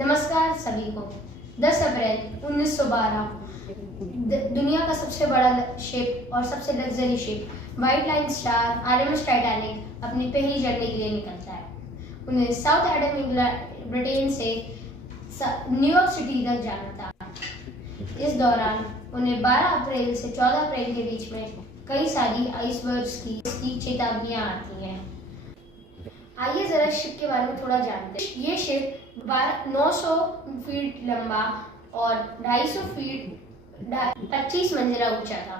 नमस्कार सभी को। 10 अप्रैल 1912 दुनिया का सबसे बड़ा शिप और सबसे luxury ship white line star RMS Titanic अपनी पहली जर्नी के लिए निकलता है। उन्हें साउथ एडम ब्रिटेन से न्यूयॉर्क सिटी तक जाना था। इस दौरान उन्हें 12 अप्रैल से 14 अप्रैल के बीच में कई सारी आइसबर्ग्स की चेतावनियां आती हैं। आइए जरा शिप के बारे में थोड़ा जानते हैं। ये शिप 900 फीट लंबा और 250 फीट 25 मंजिला ऊंचा था।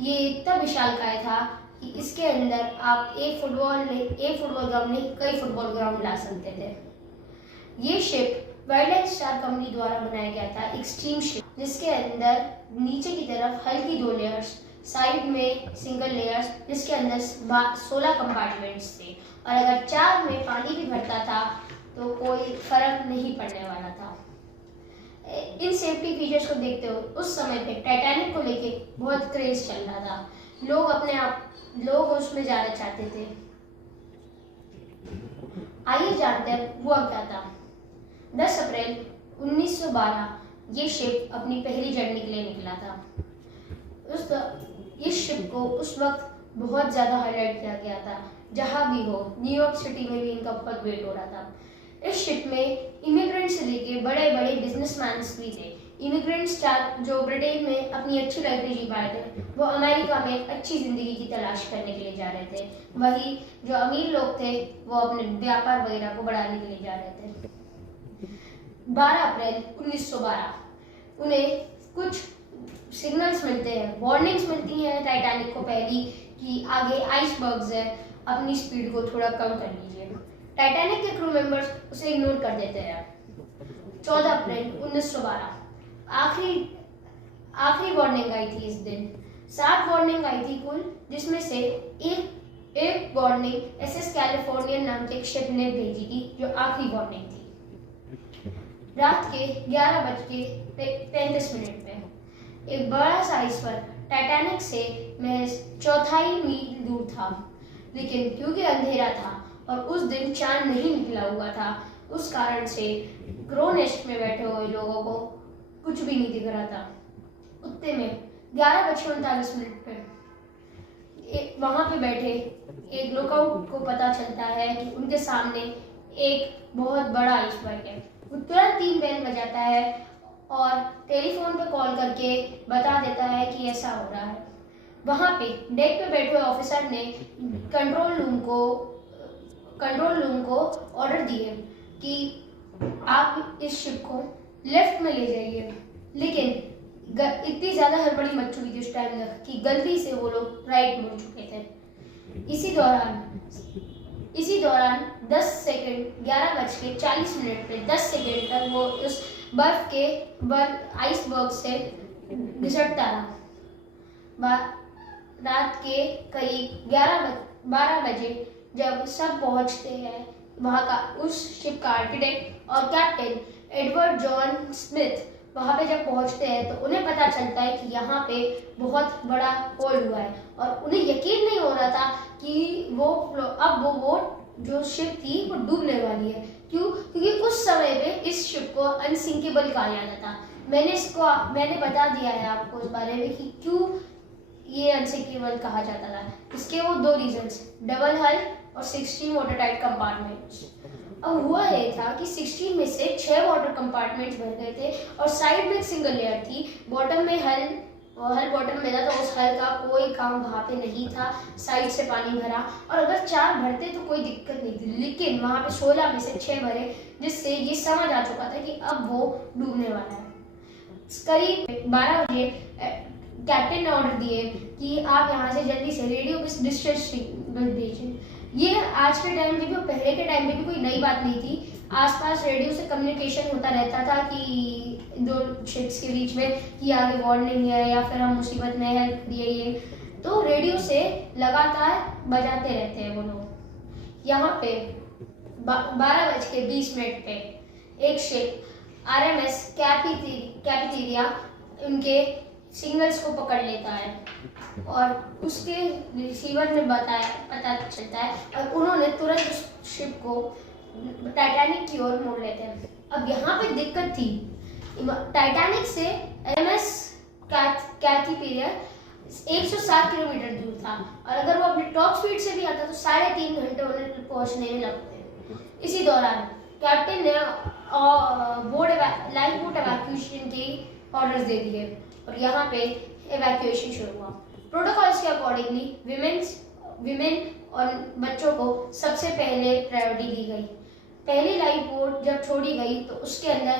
ये इतना विशालकाय था कि इसके अंदर आप एक फुटबॉल ग्राउंड नहीं कई फुटबॉल ग्राउंड ला सकते थे। ये शिप वाइल्ड स्टार कंपनी द्वारा बनाया गया था, एक्सट्रीम शिप, जिसके अंदर नीचे की तरफ हल्की 2 लेयर्स, साइड में सिंगल लेयर्स, जिसके अंदर 16 कंपार्टमेंट्स थे और अगर 4 में पानी भी भरता था तो कोई फर्क नहीं पड़ने वाला था। इन सेफ्टी फीचर्स को देखते हुए उस समय पे टाइटैनिक को लेके बहुत क्रेज चल रहा था। लोग उसमें जाना चाहते थे। आइए जानते हैं हुआ क्या था। 10 अप्रैल 1912 ये शिप अपनी पहली जर्नी के लिए निकला था। इस शिप को उस वक्त बहुत ज्यादा हाईलाइट किया गया था। जहां भी हो, न्यूयॉर्क सिटी में भी इनका बहुत वेट हो रहा था। इस शिप में इमिग्रेंट से लेके बड़े बड़े बिजनेसमैन भी थे। इमिग्रेंट्स जो ब्रिटेन में अपनी अच्छी लाइफ जी पाए थे, वो अमेरिका में एक अच्छी जिंदगी की तलाश करने के लिए जा रहे थे। वही जो अमीर लोग थे वो अपने व्यापार वगैरह को बढ़ाने के लिए जा रहे थे। 12 अप्रैल 1912 उन्हें कुछ सिग्नल्स मिलते हैं, वार्निंग्स मिलती हैं टाइटैनिक को पहली कि आगे आइसबर्ग्स है, अपनी स्पीड को थोड़ा कम कर लीजिए। टाइटैनिक के क्रू मेंबर्स उसे इग्नोर कर देते हैं। 14 अप्रैल 1912 आखिरी वार्निंग आई थी। इस दिन 7 वार्निंग आई थी कुल, जिसमें से एक वार्निंग एसएस कैलिफोर्नियन नाम के एक शिप ने भेजी थी, जो आखिरी वार्निंग थी। रात के 11:35 पे एक बड़ा सा आइसबर्ग टाइटैनिक से महज 1/4 मील दूर था, लेकिन क्योंकि अंधेरा था और उस दिन चांद नहीं निकला हुआ था, उस कारण से क्रो नेस्ट में बैठे हुए लोगों को कुछ भी नहीं दिख रहा था। उतने में 11:39 पे वहां पे बैठे एक लुकआउट को पता चलता है कि उनके सामने एक बहुत बड़ा आइसबर्ग है। वो तुरंत 3 बेल बजाता है और टेलीफोन पे कॉल करके बता देता है कि ऐसा हो रहा है। वहां पे डेक पे बैठे हुए ऑफिसर ने कंट्रोल रूम को ऑर्डर दिए कि आप इस शिप को लेफ्ट में ले जाइए, लेकिन इतनी ज्यादा हड़बड़ी मच चुकी थी उस टाइम तक कि गलती से वो लोग राइट मुड़ चुके थे। इसी दौरान 10 सेकंड 11:40 पे 10 सेकंड तक वो उस आइसबर्ग से घिसटता रहा। रात के करीब 12 बजे जब सब पहुंचते हैं, वहां का उस शिप का आर्किटेक्ट और कैप्टन एडवर्ड जॉन स्मिथ वहां पे जब पहुंचते हैं तो उन्हें पता चलता है कि यहाँ पे बहुत बड़ा होल हुआ है और उन्हें यकीन नहीं हो रहा था कि वो जो शिप थी वो डूबने वाली है। क्यों? क्योंकि उस समय पे इस शिप को अनसिंकेबल कहा जाता था। मैंने बता दिया है आपको इस बारे में कि क्यों ये अनसिंकेबल कहा जाता था। इसके वो 2 रीजंस, डबल हल और 16 वाटर टाइट कंपार्टमेंट्स। अब हुआ ये था कि 16 में से 6 वाटर कंपार्टमेंट्स भर गए थे और साइड में एक सिंगल लेयर थी। बॉटम में हल बॉटम में था, तो उस हल का कोई काम वहां पे नहीं था। साइड से पानी भरा और अगर 4 भरते तो कोई दिक्कत नहीं थी, लेकिन वहां पे 16 में से 6 भरे, जिससे ये समझ आ चुका था कि अब वो डूबने वाला है। करीब 12 बजे कैप्टन ने ऑर्डर दिए कि आप यहाँ से जल्दी से रेडियो पे डिस्ट्रेस सिग्नल भेजें। ये आज के टाइम में भी और पहले के टाइम में भी कोई नई बात नहीं थी। आसपास रेडियो से कम्युनिकेशन होता रहता था कि 2 शिप्स के बीच में कि आगे वार्निंग है या फिर हम मुसीबत में है, ये तो रेडियो से लगातार बजाते रहते हैं वो लोग। यहाँ पे 12:20 पे एक शिप आरएमएस कैपिटेरिया उनके सिग्नल्स को पकड़ लेता है और उसके रिसीवर में पता चलता है और उन्होंने तुरंत उस शिप को टाइटैनिक की ओर मोड़ लेते हैं। अब यहाँ पे दिक्कत थी, टाइटैनिक से एमएस कैथीपेरियर 107 किलोमीटर दूर था और अगर वो अपने टॉप स्पीड से भी आता तो 3.5 घंटे उन्हें पहुंचने में लगते। इसी दौरान कैप्टन ने लाइफ बोट एवैक्यूएशन के ऑर्डर्स दे दिए और यहाँ पे एवैक्यूएशन शुरू हुआ। प्रोटोकॉल्स के अकॉर्डिंगली विमेन और बच्चों को सबसे पहले प्रायोरिटी दी गई। पहली लाइफ बोट जब छोड़ी गई तो उसके अंदर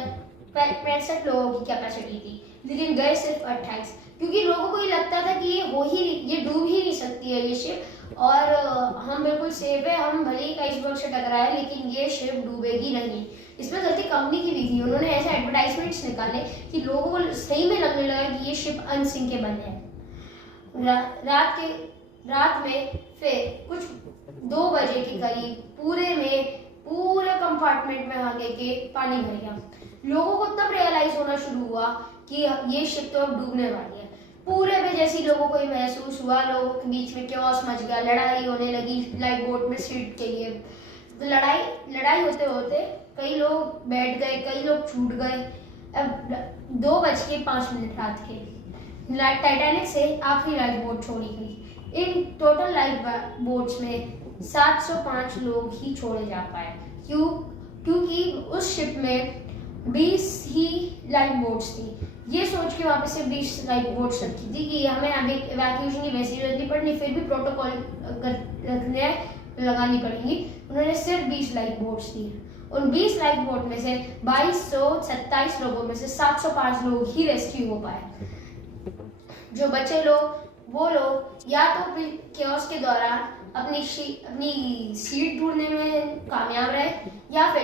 65 लोगों की कैपेसिटी थी, लेकिन गए सिर्फ 28, क्योंकि लोगों को ये लगता था कि ये डूब ही नहीं सकती है ये शिप और हम बिल्कुल सेफ है, हम भले ही आइसबर्ग से टकराए लेकिन ये शिप डूबेगी नहीं। इसमें गलती कंपनी की भी थी, उन्होंने ऐसे एडवर्टाइजमेंट्स निकाले कि लोगों को सही में लगने लगा कि ये शिप अनसिंकेबल है। रात में फिर कुछ 2 बजे के करीब पूरे कंपार्टमेंट में आगे के पानी भर गया। लोगों को तब रियलाइज होना शुरू हुआ कि ये शिप तो अब डूबने वाली है। पूरे में जैसे लोगों को महसूस हुआ, लोगों के बीच में क्योस मच गया, लड़ाई होने लगी लाइफ बोट में सीट के लिए। तो लड़ाई होते होते कई लोग बैठ गए, कई लोग छूट गए। अब 2:05 रात के टाइटैनिक से आखिरी लाइफ बोट छोड़ी गई। इन टोटल लाइफ बोट्स में 705 लोग ही छोड़े जा पाए, क्योंकि उस शिप में 20 ही लाइफ बोट्स थी। ये सोच के वापस से 20 लाइफ बोट्स रखी थी कि हमें अभी इवैक्यूएशन की वैसी जरूरत नहीं पड़नी, फिर भी प्रोटोकॉल लगानी पड़ेगी। उन्होंने सिर्फ 20 लाइफ बोट्स दी। उन 20 लाइफ बोट में से 2227 लोगों में से 705 लोग ही रेस्क्यू हो पाए। जो बचे लोग, वो लोग या तो केओस के दौरान अपनी सीट ढूंढने में कामयाब रहे, या फिर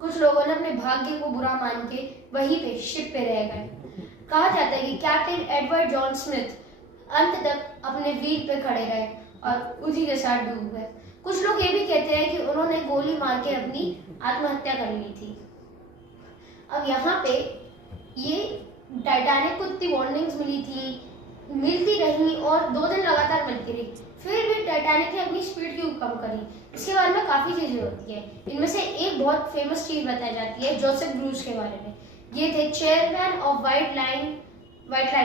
कुछ लोगों ने अपने भाग्य को बुरा मान के वहीं पे शिप पे रह गए। कहा जाता है कि कैप्टन एडवर्ड जॉन स्मिथ अंत तक अपने व्हील पे खड़े रहे और उसी के साथ डूब गए। कुछ लोग ये भी कहते हैं कि उन्होंने गोली मार के अपनी आत्महत्या कर ली थी। अब यहाँ पे ये टाइटैनिक को इतनी वार्निंग्स मिलती रही और 2 दिन लगातार मिलती रही, फिर भी टाइटैनिक ने अपनी स्पीड क्यों कम करी? इसके बारे में काफी चीजें होती है। इनमें से एक बहुत फेमस चीज बताई जाती है जोसेफ ब्रूस के बारे में। ये थे chairman of white line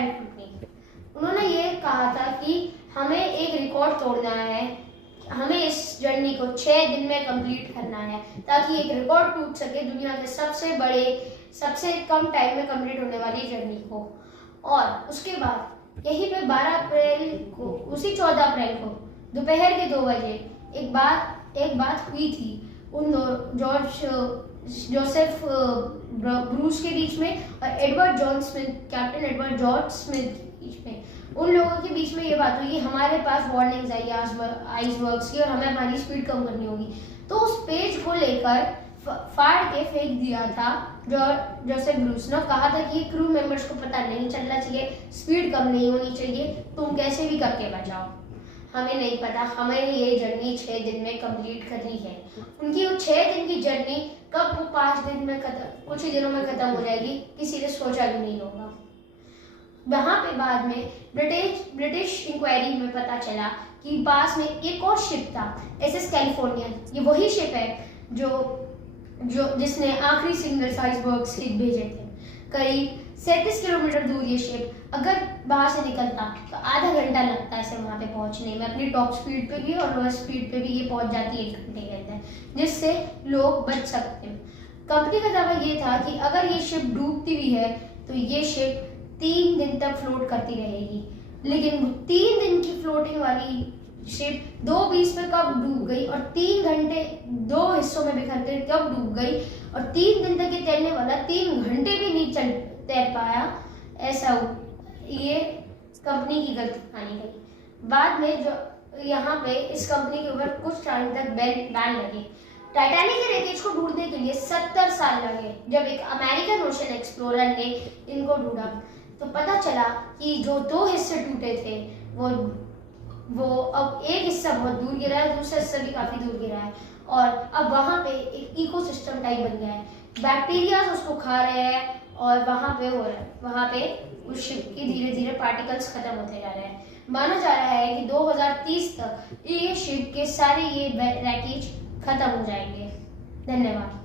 company. उन्होंने ये कहा था कि हमें एक रिकॉर्ड तोड़ना है, हमें इस जर्नी को 6 दिन में कंप्लीट करना है, ताकि एक रिकॉर्ड टूट सके दुनिया के सबसे कम टाइम में कंप्लीट होने वाली जर्नी को। और उसके बाद यहीं पे 12 अप्रैल को, उसी 14 अप्रैल को दोपहर के 2 बजे एक बात हुई थी उन जोसेफ ब्रूस के बीच में और कैप्टन एडवर्ड जॉन स्मिथ बीच में। उन लोगों के बीच में ये बात हुई कि हमारे पास वार्निंग्स आई आइसबर्ग्स की और हमें हमारी स्पीड कम करनी होगी। तो उस पेज को लेकर फाड़ के फेंक दिया था जोसेफ ब्रूस ने। कहा था कि क्रू मेंबर्स को पता नहीं चलना चाहिए, स्पीड कम नहीं होनी चाहिए, तुम कैसे भी करके बचाओ, हमें नहीं पता, हमें ये जर्नी 6 दिन में कंप्लीट करनी है। उनकी वो 6 दिन की जर्नी कब वो 5 दिन में कुछ ही दिनों में खत्म हो जाएगी, किसी ने सोचा भी नहीं होगा। वहां पे बाद में ब्रिटिश इंक्वायरी में पता चला कि पास में एक और शिप था, SS कैलिफोर्निया। ये वही शिप है जिसने आखिरी सिग्नल आइसबर्ग्स के भेजे थे। करीब 37 किलोमीटर दूर ये शिप अगर वहां से निकलता तो आधा घंटा लगता है इसे वहां पे पहुंचने में। अपनी टॉप स्पीड पे भी और लोअर स्पीड पे भी ये पहुंच जाती है 1 घंटे के अंदर, जिससे लोग बच सकते हैं। कंपनी का दावा ये था कि अगर ये शिप डूबती भी है तो ये शिप 3 दिन तक फ्लोट करती रहेगी, लेकिन 3 दिन की फ्लोटिंग वाली शिप 2:20 में कब डूब गई और 3 घंटे 2 हिस्सों में बिखरते कब डूब गई और 3 दिन तक ये तैरने वाला 3 घंटे भी नहीं तैर पाया, ऐसा ये कंपनी की गलती मानी गई। बाद में जो यहाँ पे इस कंपनी के ऊपर कुछ टाइम तक बैन लगे। टाइटैनिक के रेकेज को ढूंढने के लिए 70 साल लगे। जब एक अमेरिकन ओशन एक्सप्लोरर ने इनको ढूंढा तो पता चला कि जो 2 हिस्से टूटे थे वो अब एक हिस्सा बहुत दूर गिरा है, दूसरा हिस्सा भी काफी दूर गिरा है और अब वहां पे एक इकोसिस्टम टाइप बन गया है। बैक्टीरिया उसको खा रहे हैं और वहां पे उस शिप की धीरे धीरे पार्टिकल्स खत्म होते जा रहे हैं। माना जा रहा है कि 2030 तक ये शिप के सारे ये रैकेज खत्म हो जाएंगे। धन्यवाद।